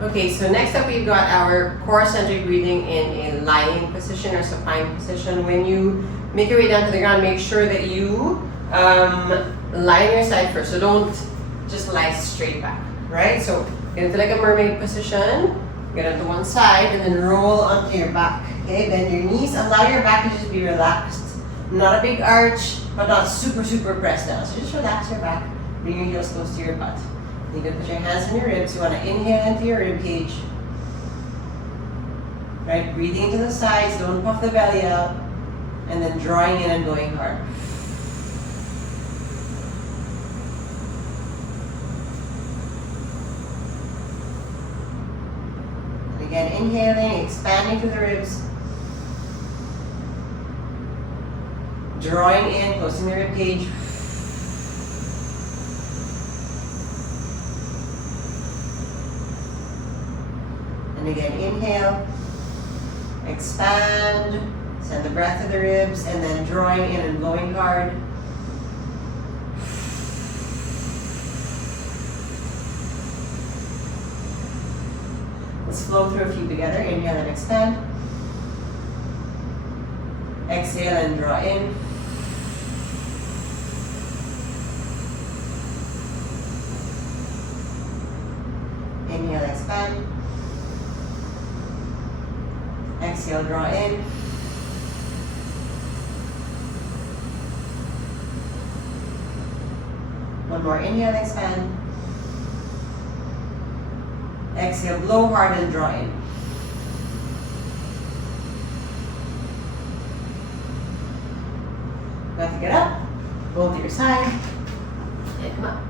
Okay, so next up we've got our core centric breathing in a lying position or supine position. When you make your way down to the ground, make sure that you lie on your side first. So don't just lie straight back, right? So get into like a mermaid position, get onto one side, and then roll onto your back. Okay, bend your knees, allow your back to just be relaxed. Not a big arch, but not super pressed down. So just relax your back, bring your heels close to your butt. You can put your hands on your ribs. You want to inhale into your rib cage. Right, breathing into the sides, don't puff the belly out. And then drawing in and going hard. And again, inhaling, expanding through the ribs. Drawing in, closing the rib cage. And again, inhale, expand, send the breath to the ribs, and then drawing in and blowing hard. Let's flow through a few together. Inhale and expand. Exhale and draw in. Inhale, expand. Exhale, draw in. One more, inhale, expand. Exhale, blow hard and draw in. Now to get up, roll to your side, and come up.